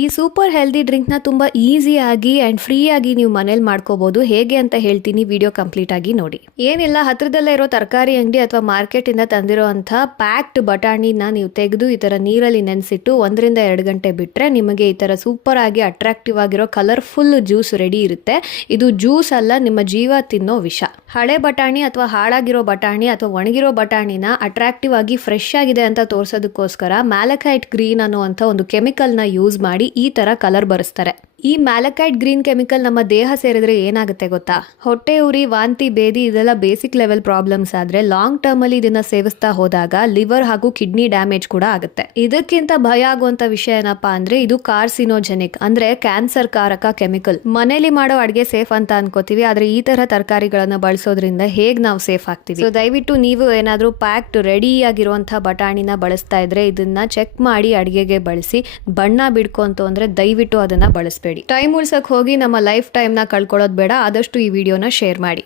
ಈ super healthy ಡ್ರಿಂಕ್ನ ತುಂಬ ಈಸಿಯಾಗಿ ಆ್ಯಂಡ್ ಫ್ರೀಯಾಗಿ ನೀವು ಮನೇಲಿ ಮಾಡ್ಕೋಬೋದು. ಹೇಗೆ ಅಂತ ಹೇಳ್ತೀನಿ, ವಿಡಿಯೋ ಕಂಪ್ಲೀಟ್ ಆಗಿ ನೋಡಿ. ಏನಿಲ್ಲ, ಹತ್ರದಲ್ಲೇ ಇರೋ ತರಕಾರಿ ಅಂಗಡಿ ಅಥವಾ ಮಾರ್ಕೆಟಿಂದ ತಂದಿರೋ ಅಂಥ ಪ್ಯಾಕ್ಡ್ ಬಟಾಣಿನ ನೀವು ತೆಗೆದು ಈ ಥರ ನೀರಲ್ಲಿ ನೆನೆಸಿಟ್ಟು 1-2 ಗಂಟೆ ಬಿಟ್ಟರೆ ನಿಮಗೆ ಈ ಥರ ಸೂಪರ್ ಆಗಿ ಅಟ್ರಾಕ್ಟಿವ್ ಆಗಿರೋ ಕಲರ್ಫುಲ್ ಜ್ಯೂಸ್ ರೆಡಿ ಇರುತ್ತೆ. ಇದು ಜ್ಯೂಸ್ ಅಲ್ಲ, ನಿಮ್ಮ ಜೀವ ತಿನ್ನೋ ವಿಷ. ಹಳೆ ಬಟಾಣಿ ಅಥವಾ ಹಾಳಾಗಿರೋ ಬಟಾಣಿ ಅಥವಾ ಒಣಗಿರೋ ಬಟಾಣಿನ ಅಟ್ರಾಕ್ಟಿವ್ ಆಗಿ ಫ್ರೆಶ್ ಆಗಿದೆ ಅಂತ ತೋರಿಸೋದಕ್ಕೋಸ್ಕರ ಮ್ಯಾಲಕೈಟ್ ಗ್ರೀನ್ ಅನ್ನುವಂಥ ಒಂದು ಕೆಮಿಕಲ್ನ ಯೂಸ್ ಮಾಡಿ ಈ ತರ ಕಲರ್ ಬರೆಸ್ತಾರೆ. ಈ ಮ್ಯಾಲಕೈಟ್ ಗ್ರೀನ್ ಕೆಮಿಕಲ್ ನಮ್ಮ ದೇಹ ಸೇರಿದ್ರೆ ಏನಾಗುತ್ತೆ ಗೊತ್ತಾ? ಹೊಟ್ಟೆ ಉರಿ, ವಾಂತಿ, ಬೇದಿ ಇದೆಲ್ಲ ಬೇಸಿಕ್ ಲೆವೆಲ್ ಪ್ರಾಬ್ಲಮ್ಸ್ ಆದ್ರೆ ಲಾಂಗ್ ಟರ್ಮ್ ಅಲ್ಲಿ ಇದನ್ನ ಸೇವಿಸ್ತಾ ಹೋದಾಗ ಲಿವರ್ ಹಾಗೂ ಕಿಡ್ನಿ ಡ್ಯಾಮೇಜ್ ಕೂಡ ಆಗುತ್ತೆ. ಇದಕ್ಕಿಂತ ಭಯ ಆಗುವಂತ ವಿಷಯ ಏನಪ್ಪಾ ಅಂದ್ರೆ ಇದು ಕಾರ್ಸಿನೋಜೆನಿಕ್ ಅಂದ್ರೆ ಕ್ಯಾನ್ಸರ್ ಕಾರಕ ಕೆಮಿಕಲ್. ಮನೇಲಿ ಮಾಡೋ ಅಡ್ಗೆ ಸೇಫ್ ಅಂತ ಅನ್ಕೋತೀವಿ, ಆದ್ರೆ ಈ ತರ ತರಕಾರಿಗಳನ್ನ ಬಳಸೋದ್ರಿಂದ ಹೇಗ್ ನಾವು ಸೇಫ್ ಆಗ್ತೀವಿ? ಸೊ ದಯವಿಟ್ಟು ನೀವು ಏನಾದ್ರೂ ಪ್ಯಾಕ್ಡ್ ರೆಡಿ ಆಗಿರುವಂತಹ ಬಟಾಣಿನ ಬಳಸ್ತಾ ಇದ್ರೆ ಇದನ್ನ ಚೆಕ್ ಮಾಡಿ ಅಡ್ಗೆಗೆ ಬಳಸಿ. ಬಣ್ಣ ಬಿಡ್ಕೊಂತು ಅಂದ್ರೆ ದಯವಿಟ್ಟು ಅದನ್ನ ಬಳಸಬೇಡಿ. ಟೈಮ್ ಉಳ್ಸಕ್ ಹೋಗಿ ನಮ್ಮ ಲೈಫ್ ಟೈಮ್ ನ ಕಳ್ಕೊಳ್ಳೋದು ಬೇಡ. ಆದಷ್ಟು ಈ ವಿಡಿಯೋನ ಶೇರ್ ಮಾಡಿ.